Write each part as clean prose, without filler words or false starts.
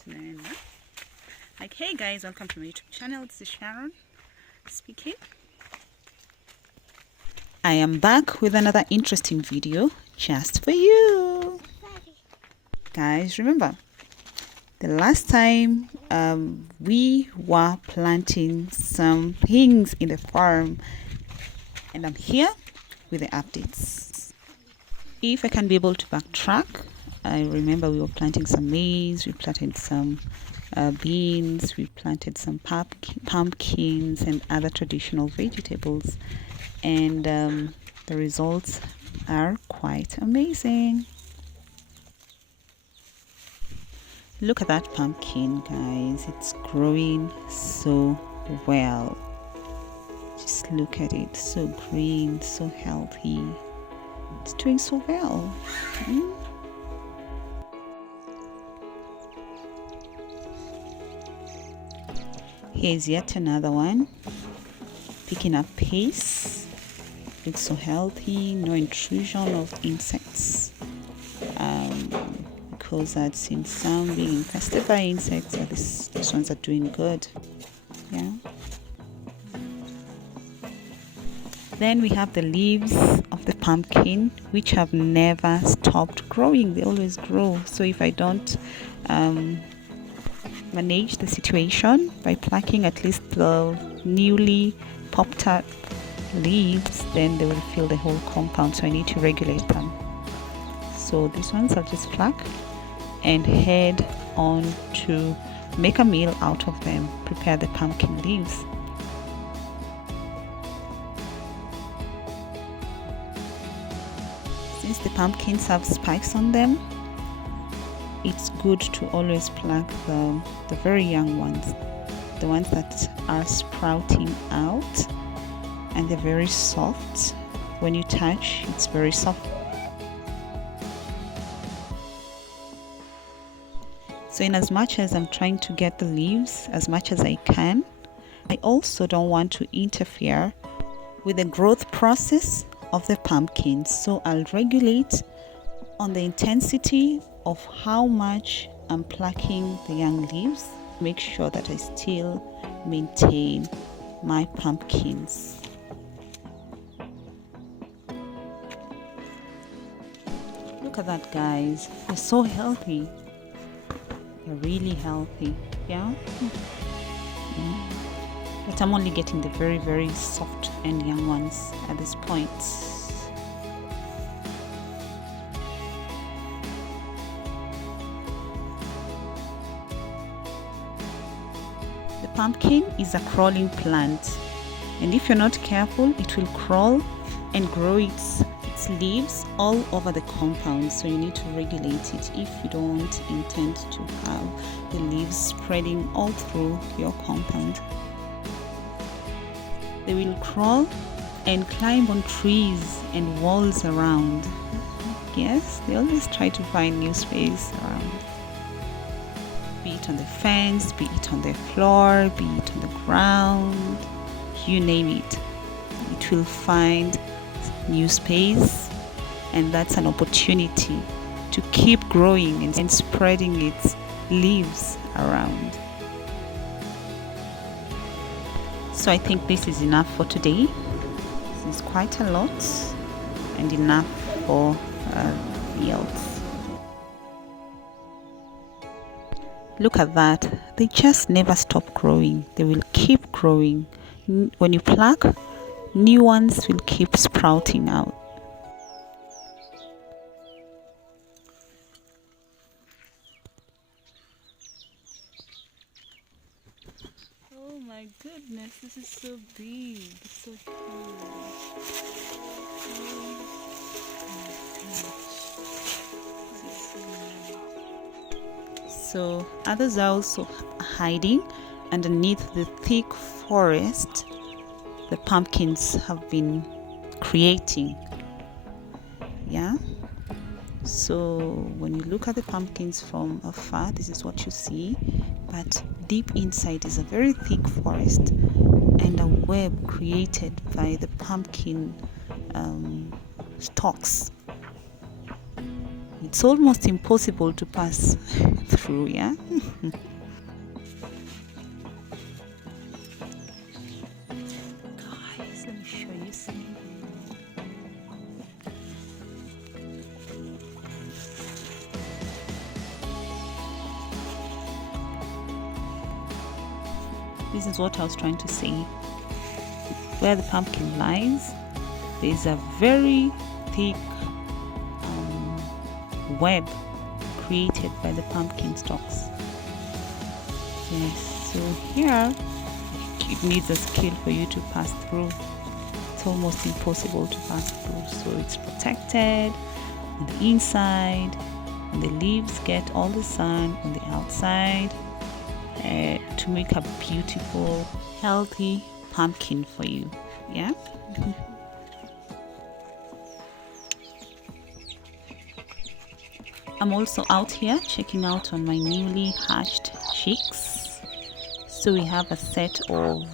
afternoon. Like, hey guys, welcome to my YouTube channel. This is Sharon speaking. I am back with another interesting video just for you. Guys, remember the last time we were planting some things in the farm, and I'm here with the updates. If I can be able to backtrack, I remember we were planting some maize, we planted some beans, we planted some pumpkins and other traditional vegetables, and the results are quite amazing. Look at that pumpkin, guys. It's growing so well. Just look at it, so green, so healthy. It's doing so well. Here's yet another one, picking up pace. Looks so healthy, no intrusion of insects, because I'd seen some being infested by insects, but these ones are doing good. Yeah. Then we have the leaves of the pumpkin, which have never stopped growing. They always grow. So if I don't manage the situation by plucking at least the newly popped up leaves, then they will fill the whole compound, so I need to regulate them. So these ones I'll just pluck and head on to make a meal out of them, prepare the pumpkin leaves. Since the pumpkins have spikes on them, it's good to always pluck the very young ones, the ones that are sprouting out, and they're very soft. When you touch, it's very soft. So in as much as I'm trying to get the leaves as much as I can, I also don't want to interfere with the growth process of the pumpkins. So I'll regulate on the intensity of how much I'm plucking the young leaves, make sure that I still maintain my pumpkins. Look at that, guys. They're so healthy. They're really healthy. Yeah. But I'm only getting the very, very soft and young ones at this point. The pumpkin is a crawling plant, and if you're not careful, it will crawl and grow its leaves all over the compound. So you need to regulate it if you don't intend to have the leaves spreading all through your compound. They will crawl and climb on trees and walls around. Yes, they always try to find new space around. Be it on the fence, be it on the floor, be it on the ground, you name it. It will find new space, and that's an opportunity to keep growing and spreading its leaves around. So I think this is enough for today. This is quite a lot and enough for yields. Look at that. They just never stop growing. They will keep growing. When you pluck, new ones will keep sprouting out. Oh my goodness, this is so big, so huge. So others are also hiding underneath the thick forest the pumpkins have been creating. Yeah. So when you look at the pumpkins from afar, this is what you see, but deep inside is a very thick forest and a web created by the pumpkin stalks. it's almost impossible to pass through, yeah. Guys, let me show you something. This is what I was trying to say. Where the pumpkin lies, there is a very thick web created by the pumpkin stalks. Yes, so here it needs a skill for you to pass through. It's almost impossible to pass through, so it's protected on the inside, and the leaves get all the sun on the outside to make a beautiful, healthy pumpkin for you. Yeah. I'm also out here checking out on my newly hatched chicks. So we have a set of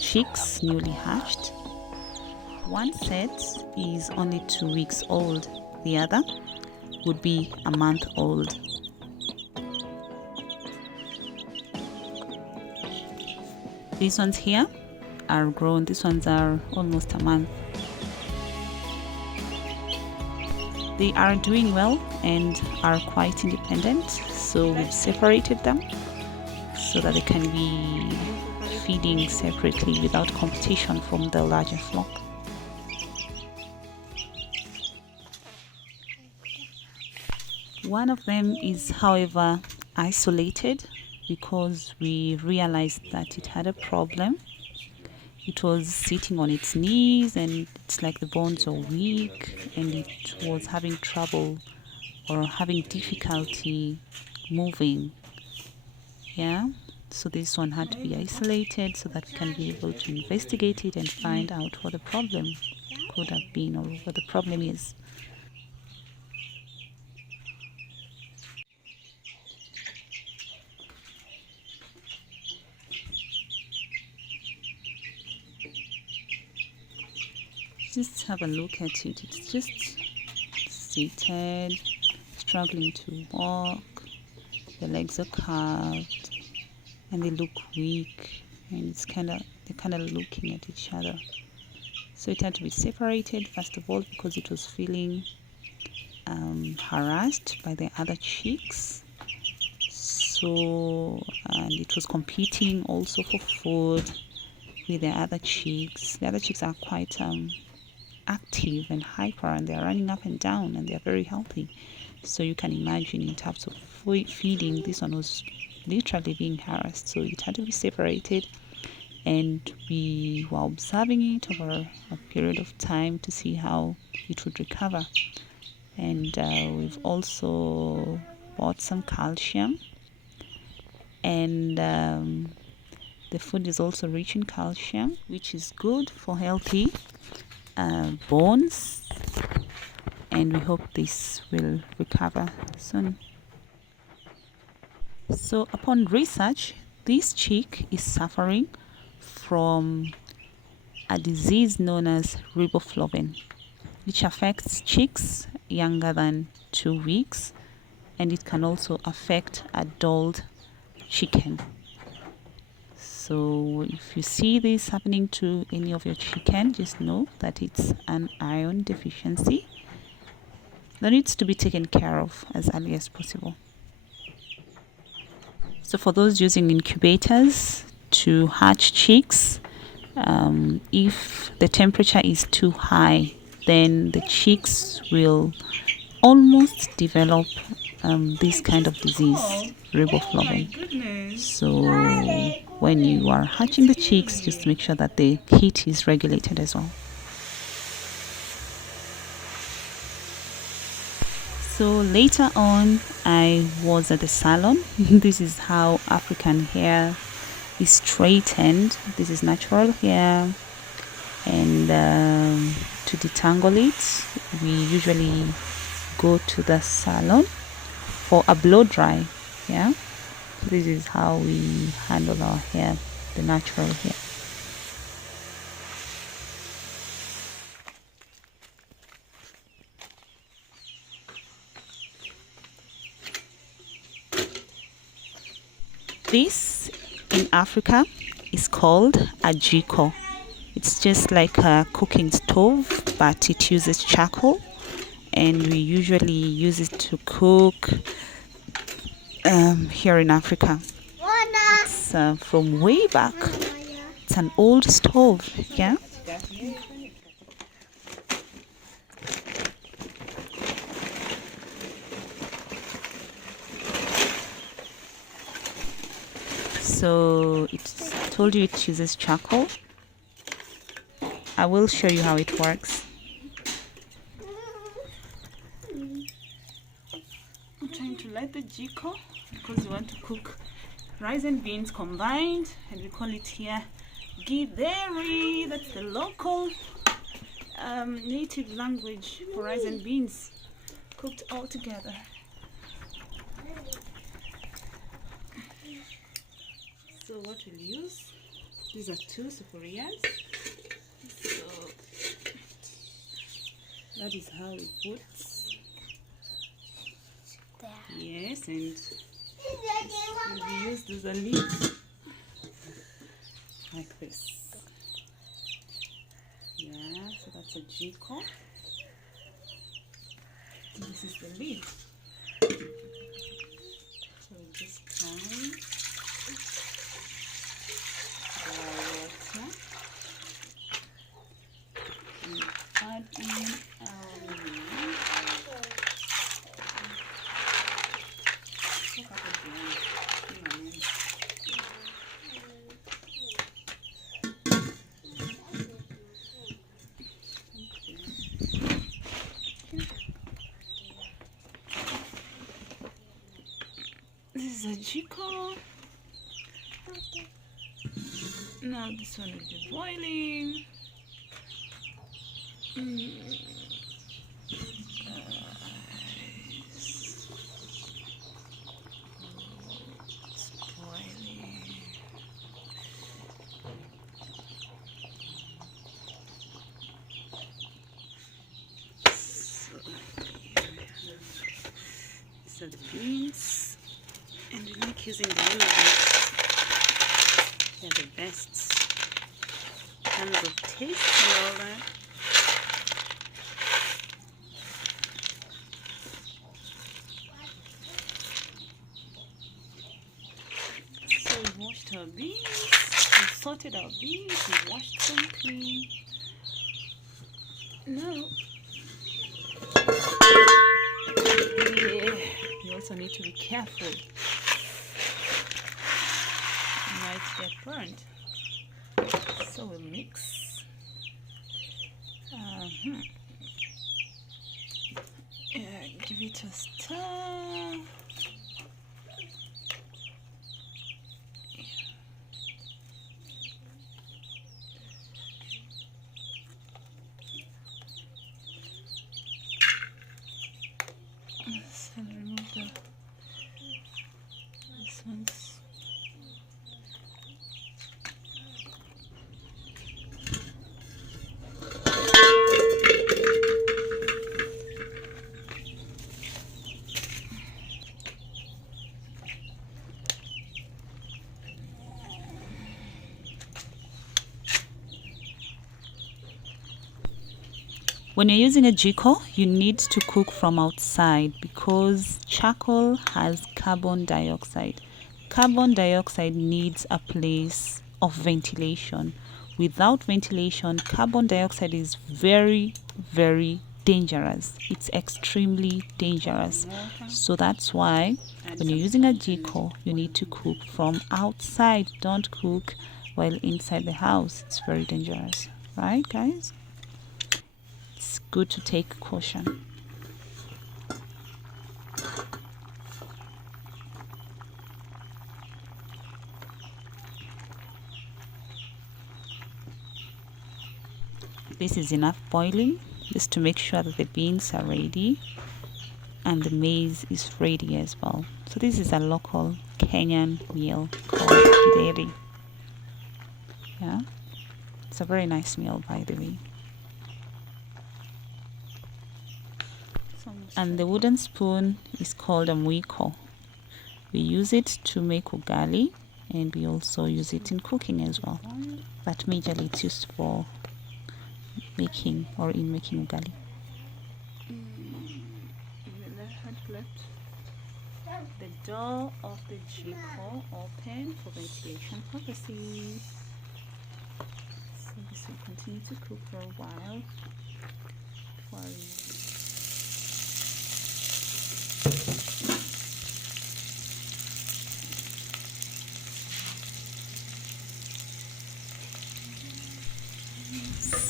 chicks newly hatched. One set is only 2 weeks old. The other would be a month old. These ones here are grown. These ones are almost a month. They are doing well and are quite independent, so we've separated them so that they can be feeding separately without competition from the larger flock. One of them is, however, isolated because we realized that it had a problem. It was sitting on its knees and it's like the bones are weak, and it was having trouble or having difficulty moving. Yeah, so this one had to be isolated so that we can be able to investigate it and find out what the problem could have been or what the problem is. Just have a look at it. It's just seated, struggling to walk. The legs are curved and they look weak, and they're kind of looking at each other. So it had to be separated first of all because it was feeling harassed by the other chicks. So, and it was competing also for food with the other chicks. The other chicks are quite active and hyper, and they're running up and down, and they're very healthy. So you can imagine in terms of feeding, this one was literally being harassed, so it had to be separated, and we were observing it over a period of time to see how it would recover. And we've also bought some calcium, and the food is also rich in calcium, which is good for healthy bones, and we hope this will recover soon. So upon research, this chick is suffering from a disease known as riboflavin, which affects chicks younger than 2 weeks, and it can also affect adult chicken. So if you see this happening to any of your chicken, just know that it's an iron deficiency that needs to be taken care of as early as possible. So for those using incubators to hatch chicks, if the temperature is too high, then the chicks will almost develop this kind of disease, riboflavin. So when you are hatching the chicks, just make sure that the heat is regulated as well. So later on, I was at the salon. This is how African hair is straightened. This is natural hair, and to detangle it, we usually go to the salon for a blow dry. Yeah, this is how we handle our hair, the natural hair. This in Africa is called a jiko. It's just like a cooking stove, but it uses charcoal, and we usually use it to cook here in Africa. It's from way back. It's an old stove, yeah. So it's told you it uses charcoal. I will show you how it works. I'm trying to light the jiko because we want to cook rice and beans combined, and we call it here githeri. That's the local native language for rice and beans cooked all together. So what we'll use, these are 2 sufurias. So that is how it puts. Yes, and we use those lids like this. Yeah, so that's a jiko. This is the lid. So we just turn the water and add in our milk. This is a jiko. Now this one will be boiling. It's boiling. So the beans, and we like using the yellow ones. They're the best. Tons of taste and all that. So we washed our beans, we sorted our beans, we washed them clean. Now, you also need to be careful. You might get burned. So we'll mix. Give it a stir. So remove this one's. When you're using a jiko, you need to cook from outside because charcoal has carbon dioxide. Carbon dioxide needs a place of ventilation. Without ventilation, carbon dioxide is very, very dangerous. It's extremely dangerous. So that's why when you're using a jiko, you need to cook from outside. Don't cook while inside the house. It's very dangerous. Right, guys? It's good to take caution. This is enough boiling just to make sure that the beans are ready and the maize is ready as well. So this is a local Kenyan meal called githeri. Yeah, it's a very nice meal, by the way. And the wooden spoon is called a mwiko. We use it to make ugali and we also use it in cooking as well, but majorly it's used for making or in making ugali. The door of the jiko open for ventilation purposes. So this will continue to cook for a while.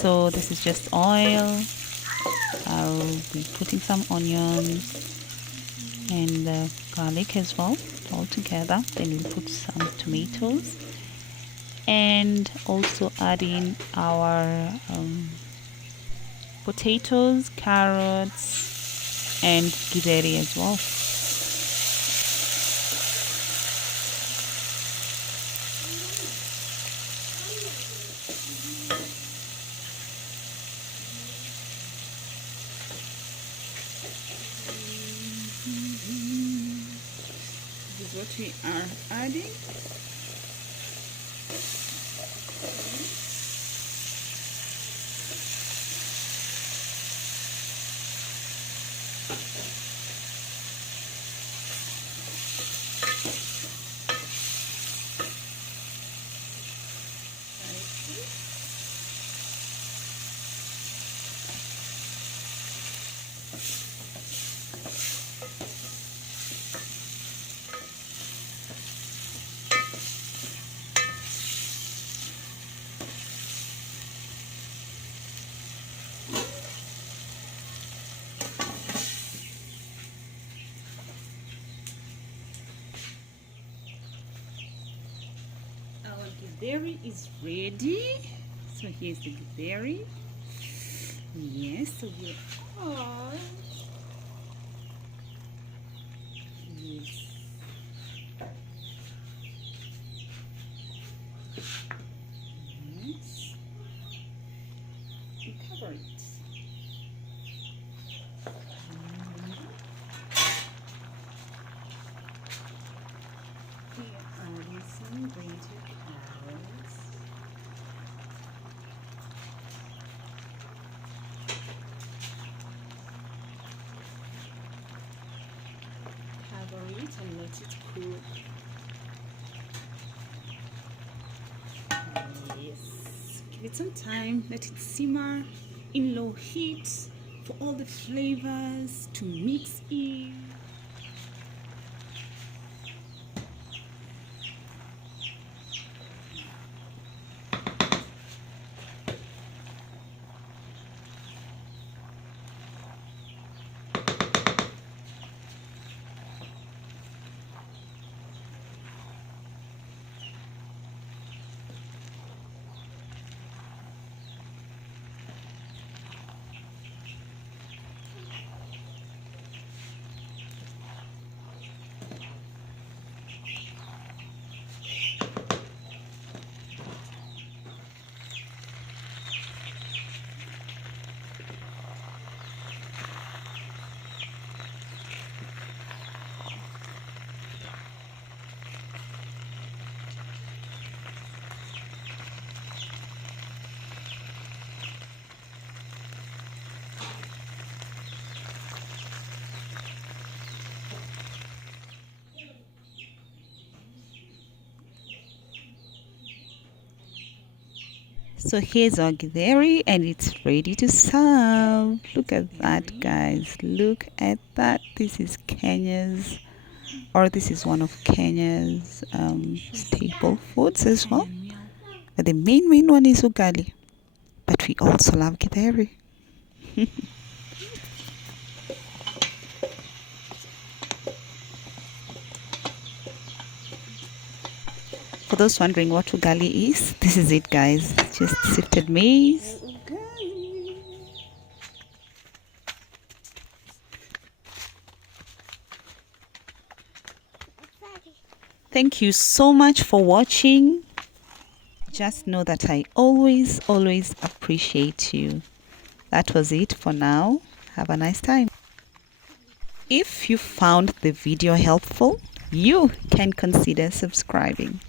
So this is just oil. I'll be putting some onions and garlic as well, all together. Then we'll put some tomatoes and also add in our potatoes, carrots, and githeri as well. This is what we are adding. Our githeri is ready. So here's the githeri. Yes, so we are. Yes. Yes. We cover it. We are adding some grated carrots. Cover it and let it cook. Yes. Give it some time. Let it simmer in low heat for all the flavors to mix in. So here's our githeri and it's ready to serve. Look at that, guys. Look at that. This is Kenya's, or this is one of Kenya's staple foods as well. But the main one is ugali. But we also love githeri. For those wondering what ugali is, this is it, guys. Just sifted maize. Thank you so much for watching. Just know that I always appreciate you. That was it for now. Have a nice time. If you found the video helpful, you can consider subscribing.